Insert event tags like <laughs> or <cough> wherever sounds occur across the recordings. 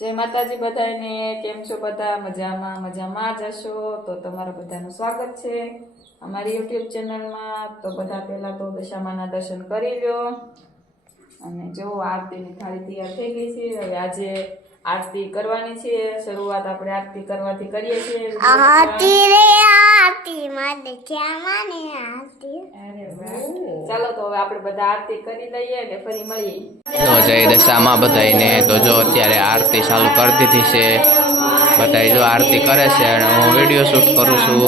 જય માતાજી બધાને કેમ છો બધા? મજામાં? મજામાં જ હશો? તો તમારા બધાનું સ્વાગત છે અમારી યુટ્યુબ ચેનલમાં. તો બધા પહેલાં તો દશામાના દર્શન કરી લો અને જો આરતીની થાળી તૈયાર થઈ ગઈ છે. હવે આજે આરતી કરવાની છે. શરૂઆત આપણે આરતી કરવાથી કરીએ છીએ. આરતી મારે શ્યામા ને આરતી ચાલો તો હવે આપણે બધા આરતી કરી લઈએ ને ફરી મળીએ. તો જય દશામાં બધાને તો જો અત્યારે આરતી ચાલુ કરી દીધી છે. બધા જો આરતી કરે છે અને હું વીડિયો શૂટ કરું છું.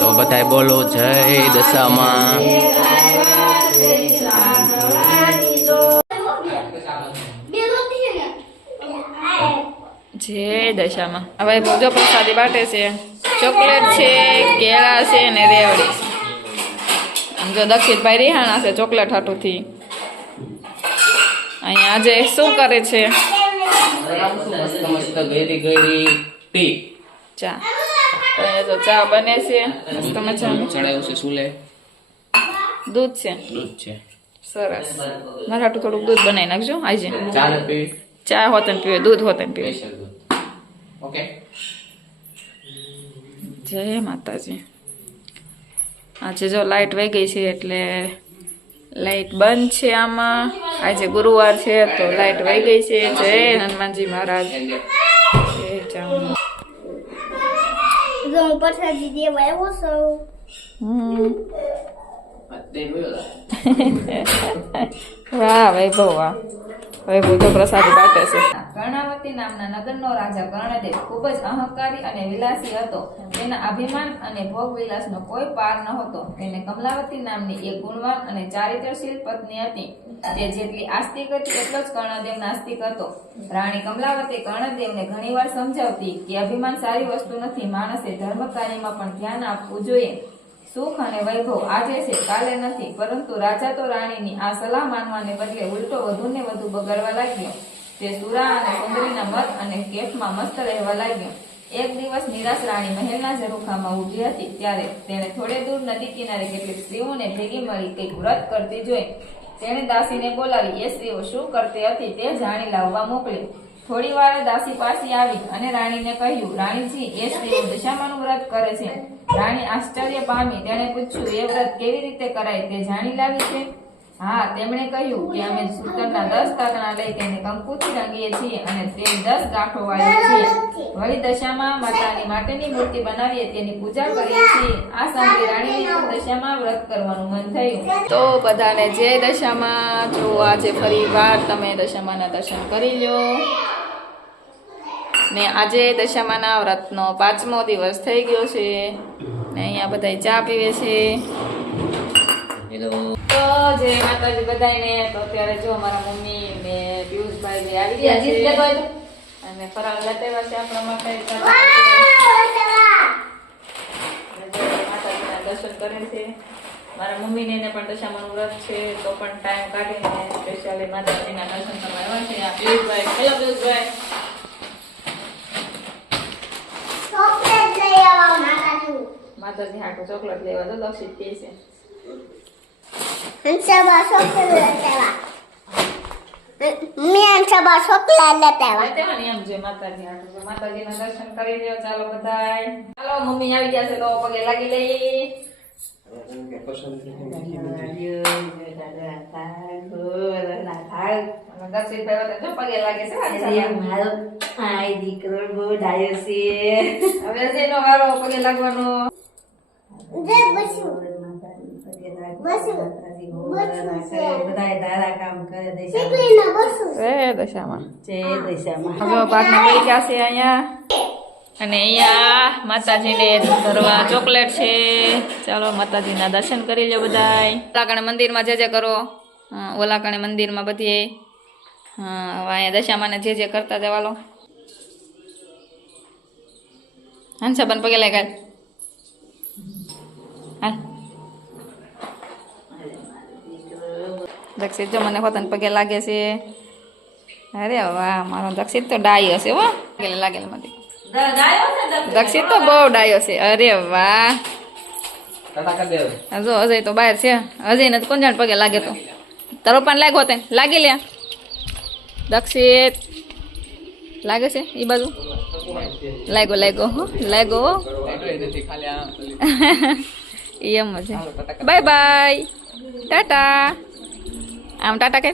તો બધા બોલો જય દશામાં. જય દશામાં. હવે જો પ્રસાદી બાટે છે. ચોકલેટ છે કેળા છે ને રેવડી. આમ જો દક્ષિતભાઈ રિહાણા છે ચોકલેટ હાટુથી. અહીંયા આજે શું કરે છે? ચા. તો ચા બને છે. મસ્ત મજાનું. ચડાવ્યું છે સુલે દૂધ છે. દૂધ છે સરસ. મારા હાટું થોડુંક દૂધ બનાવી નાખજો. આજે. ચા ને ચા હોતે પીવે દૂધ હોતે પીવે. ઓકે જય માતાજી. આજે જો લાઇટ વહી ગઈ છે એટલે લાઈટ બંધ છે આમાં. આજે ગુરુવાર છે તો લાઇટ વહી ગઈ છે. જય હનુમાનજી મહારાજ. જય હું પ્રસાદી દેવા આવ્યો છું. હમ. <laughs> વાહ વૈભવ વાહ. વૈભવ તો પ્રસાદી બાટે છે. કર્ણાવતી નામના નગરનો રાજા કર્ણદેવ ખૂબ જ અહંકારી અને વિલાસી હતો. તેના અભિમાન અને ભોગ વિલાસનો કોઈ પાર ન હતો તેને કમલાવતી નામની એક ગુણવાન અને ચારિત્રશીલ પત્ની હતી. તે જેટલી આસ્તિક હતી એટલો જ કર્ણદેવ નાસ્તિક હતો. રાણી કમલાવતી કર્ણદેવને ઘણીવાર સમજાવતી કે અભિમાન સારી વસ્તુ નથી, માણસે ધર્મ કાર્યમાં પણ ધ્યાન આપવું જોઈએ. સુખ અને વૈભવ આજે છે, કાલે નથી. પરંતુ રાજા તો રાણીની આ સલાહ માનવાને બદલે ઉલટો વધુ ને વધુ બગાડવા લાગ્યો. તે સુરા અને સુંદરીના મત અને કેફમાં મસ્ત રહેવા લાગ્યો. એક દિવસ નિરાશ રાણી મહેલના ઝરૂખામાં ઊભી હતી ત્યારે તેણે થોડે દૂર નદી કિનારે કેટલીક સ્ત્રીઓને ભેગી મળી કંઈક વ્રત કરતી જોઈ. તેણે દાસીને બોલાવી, એ સ્ત્રીઓ શું કરતી હતી તે જાણી લાવવા મોકલી થોડી વાર દાસી પાસે આવી અને રાણીને કહ્યું, રાણીજી, એ સ્ત્રીઓ દશામાનું વ્રત કરે છે. રાણી આશ્ચર્ય પામી, તેણે પૂછ્યું, એ વ્રત કેવી રીતે કરાય તે જાણી લાવી છે? હા, તેમણે કહ્યું કે અમે સૂતરના દસ તાતણા લઈ તેને કંકુથી રંગીએ છીએ અને તે દસ ગાંઠો વાળીએ છીએ. વળી દશામાં માતાની માટેની મૂર્તિ બનાવીએ તેની પૂજા કરીએ છીએ. આ સાંભળી રાણીને દશામાં વ્રત કરવાનું મન થયું. તો બધાને જે દશામાં. જો આજે ફરી વાર તમે દશામાના દર્શન કરી લો. ને આજે દશામાના વ્રતનો પાંચમો દિવસ થઈ ગયો છે. ને અહીંયા બધા ચા પીવે છે. હેલો. જય માતાજી બધાને તો અત્યારે જો મારા મમ્મી ને પિયુષભાઈ જે આવી ગયા છે. અને ફરાળ લટેવા છે આપણા માટે. માતાજીના દર્શન કરે છે. મારા મમ્મીને એને પણ દશામાનું વ્રત છે. તો પણ ટાઈમ કાઢીને સ્પેશિયલી માતાજીના દર્શન કરવા આવ્યા છે. આ પિયુષભાઈ હેલો પિયુષભાઈ. માતાજી. હાટું ચોકલેટ લેવા તો દક્ષિત કે છે. હંસાબા ચોકલેટ લેવા મેં હંસાબા ચોકલેટ લેતા તેમાં એમ છે માતાજી હાટું તો માતાજીના દર્શન કરી લ્યો ચાલો બધાય ચાલો મમ્મી આવી ગયા છે તો પગે લાગી લઈ અને દર્શિતભાઈ વખતે જો પગે લાગે છે આજે હવે હજી એનો વારો પગે લાગવાનો જે બસું બસું શીખલીના બસું એ દશામાં જો અને અહીંયા માતાજીને ધરવા ચોકલેટ છે ચાલો માતાજીના દર્શન કરી લો બધાય ઓલાકણે મંદિરમાં જે જે કરો ઓલાકણે મંદિરમાં બધી હા હવે અહીંયા દશામાને જે જે કરતા જવાલો હંસાબન પગે લાગ હાલ. દક્ષિત જો મને હોતન પગે લાગે છે. અરે વાહ મારો દક્ષિત તો ડાયો હશે હો. લાગેલમાંથી દક્ષિત તો બહુ ડાયો છે. અરે વાહ. જો અજય તો બહાર છે. અજય ને કોણ જાણ પગે લાગે તો. તારો પણ લાગ્યો તે લાગી લે દક્ષિત. લાગે છે એ બાજુ? લાગ્યો લાગ્યો હો. લાગ્યો. <laughs> એમ છે. Bye bye. ટાટા. આમ ટાટા કે?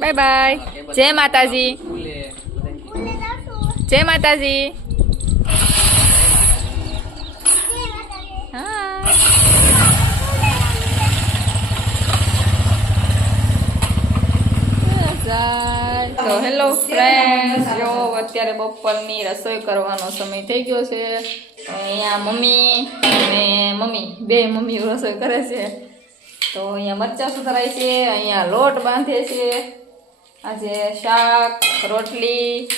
Bye bye. જય માતાજી. જય માતાજી. તો હેલો ફ્રેન્ડ્સ, જો અત્યારે બપોરની રસોઈ કરવાનો સમય થઈ ગયો છે. અહીંયા મમ્મી અને મમ્મી, બે મમ્મી રસોઈ કરે છે. તો અહીંયા મરચાં સુધરાય છે, અહીંયા લોટ બાંધે છે. આજે શાક, રોટલી,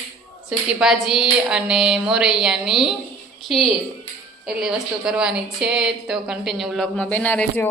સૂકી ભાજી અને મોરૈયાની ખીર. એટલી વસ્તુ કરવાની છે તો કન્ટિન્યુ બ્લોગમાં બેના રહેજો.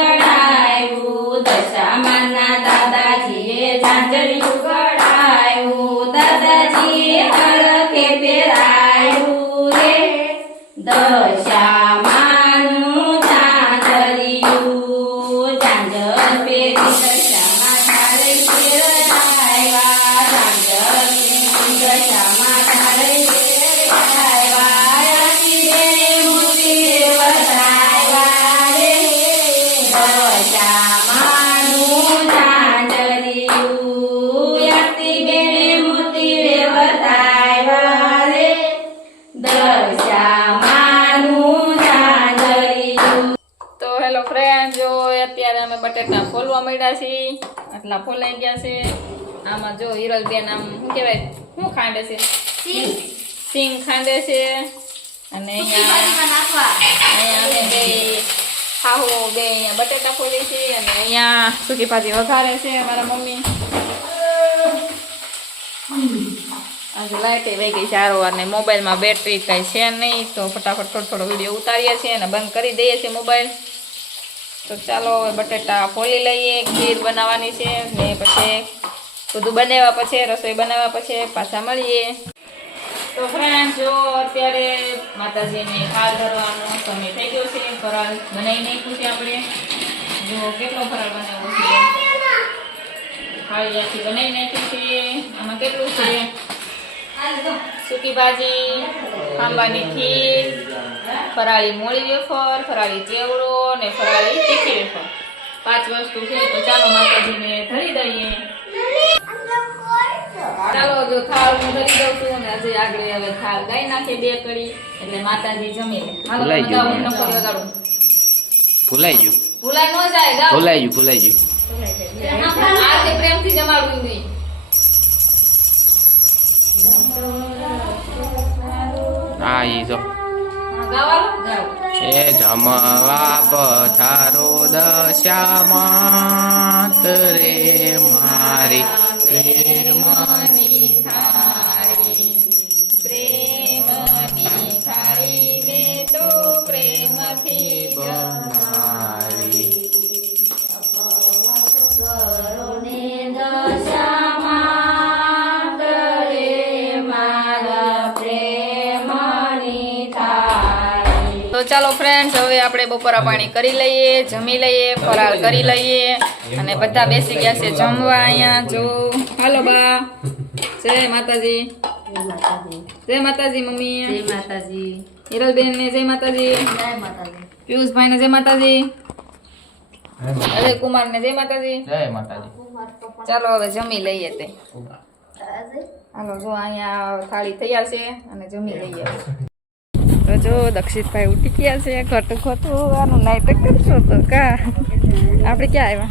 અમે બટેટા ફોલવા માંડ્યા છીએ આટલા ફોલાઈ ગયા છે. આમાં જો હિરલબેન આમ શું કહેવાય? શું ખાંડે છે? સિંગ. ખાંડે છે. અને અહીંયા અહીંયા અમે બે હાહુ બે અહીંયા બટેટા ફોલી છે અને અહીંયા સૂકી ભાજી વઘારે છે મારા મમ્મી. આજે લાઇટ વહી ગઈ ચાર વાર ને મોબાઈલમાં બેટરી કાંઈ છે નહીં તો ફટાફટ થોડો થોડો વીડિયો ઉતારીએ છીએ અને બંધ કરી દઈએ છીએ મોબાઈલ. તો ચાલો બટેટા ફોલી લઈએ ખીર બનાવવાની છે ને પછી બધું બનાવ્યા પછી રસોઈ બનાવ્યા પછી પાછા મળીએ. તો ફ્રેન્ડ જો અત્યારે માતાજીને ફાળ ધરવાનો સમય થઈ ગયો છે ફરાળ બનાવી નાખ્યું છે આપણે. જો કેટલો ફરાળ બનાવ્યો છે? થાળીયાથી બનાવી નાખ્યું છે. આમાં કેટલું છે? સૂકી ભાજી આંબાની ખીર ફરાળી મોળી વેફર ફરાળી ચેવડો ને ફરાળી તીખી વેફર. પાંચ વસ્તુ છે તો ચાલો માતાજીને ધરી દઈએ. ચાલો જો થાળ હું ધરી દઉં છું અને હજી આગળ હવે થાળ ગાઈ નાખે બે કડી એટલે માતાજી જમી લે. હાલો ભૂલાઈ ગયું. ભૂલાઈ ગયું. ભૂલાઈ ન જાય ગાવ ભૂલાઈ ગયું ભૂલાઈ ગયું. આરતી પ્રેમથી જમાડવું નહીં. હા ઈ જો. એ જમવા પધારો દશામાં રે મારી પ્રેમની બપોરા પાણી કરી લઈએ જમી લઈએ ફરાળ કરી લઈએ અને બધા બેસી ગયા છે જમવા અહીંયા. જો હાલો બા. જય માતાજી. જય માતાજી મમ્મી. જય માતાજી. હિરલબેન ને જય માતાજી. જય માતાજી. પિયુષભાઈ ને જય માતાજી. અજય કુમાર ને જય માતાજી. જય માતાજી. ચાલો હવે જમી લઈએ તે. હાલો જો અહીંયા થાળી તૈયાર છે અને જમી લઈએ. જો દક્ષિતભાઈ ઉઠી ગયા છે ખોટું ખોટું આનું નાટક કરશો તો કા? આપણે ક્યાં આવ્યા?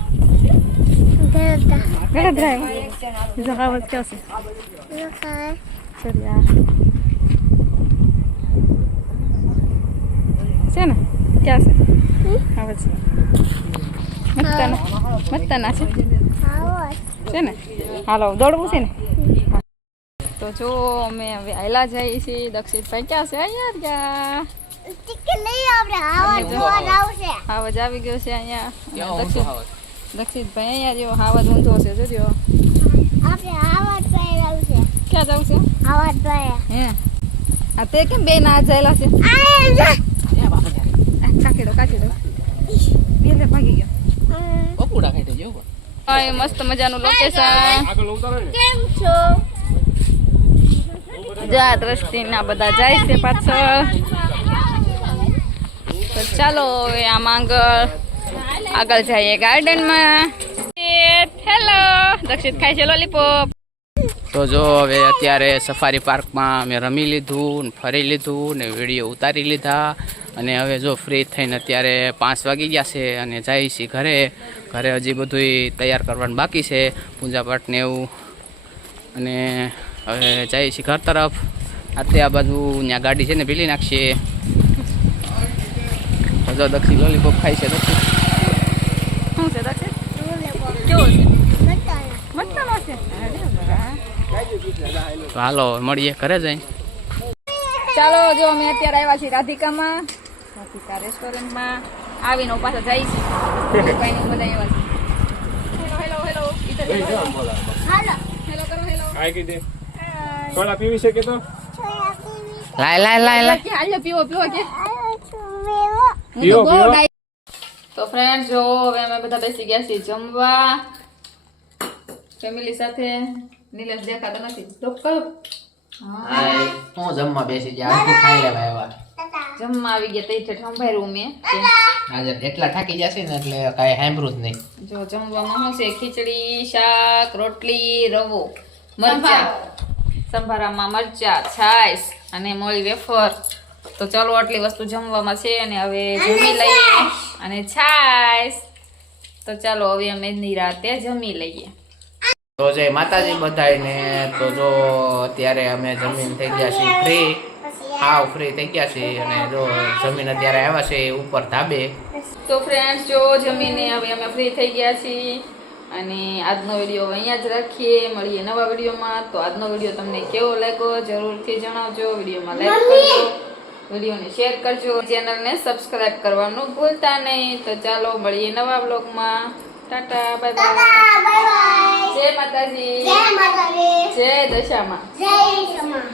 છે? ને? ક્યાં છે? આવે છે? છે ને? હાલો, દોડવું છે ને? તો જો અમે હવે આયલા જઈએ છીએ દક્ષિતભાઈ ક્યાં છે? અહીંયા ક્યાં હાવજ આવી ગયો છે અહીંયા. દક્ષિત દક્ષિતભાઈ અહીંયા જો હાવજ ઊંધો છે જોજો. ક્યાં જવું છે? આવા ભાઈ હે? આ તે કેમ બે ના જાયેલા છે? કાકેડો જા. આ કાકી દો કાકી દો બે ભાગી ગયો. હા જેવું મસ્ત મજાનું લોકેશન કેમ છો? જા દ્રષ્ટિના બધા જાય છે પાછળ. ચાલો હવે આમ આગળ આગળ જઈએ ગાર્ડનમાં. હેલો દક્ષિત ખાય છે લોલીપોપ તો જો હવે અત્યારે સફારી પાર્કમાં અમે રમી લીધું ફરી લીધું ને વીડિયો ઉતારી લીધા. અને હવે જો ફ્રી થઈને અત્યારે પાંચ વાગી ગયા છે અને જઈએ છીએ ઘરે. ઘરે હજી બધું તૈયાર કરવાનું બાકી છે. પૂજાપાઠ ને એવું. અને હવે જઈએ છીએ ઘર તરફ. આતે આ બાજુ ત્યાં ગાડી છે ને પીલી નાખીએ હજો જો દક્ષિણ લોલીપોપ ખાય છે. તો હાલો મળીએ ઘરે જઈ. ચાલો જો અમે અત્યારે આવ્યા છીએ રાધિકામાં રાધિકા રેસ્ટોરન્ટમાં. આવીને પાછા જઈશ. <laughs> ને બધા છે. હેલો હેલો હેલો ઇધર હેલો હાલો હેલો કરો હેલો સોડા પીવી છે કે તો? લાય લાય લાય લાય. કે હાલ્યો પીવો પીવો કે. પીવો પીવો. તો ફ્રેન્ડ જો હવે અમે બધા બેસી ગયા છીએ જમવા. ફેમિલી સાથે નીલેશ દેખાતો નથી. તો કલ હા. હું જમવા બેસી ગયા? આખું ખાઈ લેવા આવ્યા જમવા આવી ગયા. તઈ ઠેઠ સંભાળ્યું મેં. આજે એટલા થાકી જશે ને એટલે કાંઈ સાંભળું જ નહીં. જો જમવામાં શું ખીચડી શાક રોટલી રવો મરચા. સંભારામાં મરચા છાશ અને મોળી વેફર. તો ચાલો આટલી વસ્તુ જમવામાં છે અને હવે જમી લઈએ. અને છાશ. તો ચાલો હવે અમે નિરાતે જમી લઈએ. તો જય માતાજી બધાને તો જો અત્યારે અમે જમીન થઈ ગયા છીએ ફ્રી હાવ ફ્રી થઈ ગયા છીએ અને જો જમીન અત્યારે આવ્યા છે ઉપર ધાબે. તો ફ્રેન્ડ્સ જો જમીને હવે અમે ફ્રી થઈ ગયા છીએ. અને આજનો વીડિયો અહીંયા જ રાખીએ. મળીએ નવા વિડીયોમાં. તો આજનો વીડિયો તમને કેવો લાગ્યો જરૂરથી જણાવજો. વિડીયોમાં લાઈક કરજો. વિડીયોને શેર કરજો. ચેનલને સબસ્ક્રાઇબ કરવાનું ભૂલતા નહીં. તો ચાલો મળીએ નવા બ્લોગમાં ટાટા બાય બાય જય માતાજી. જય માતાજી. જય દશામાં. જય સમા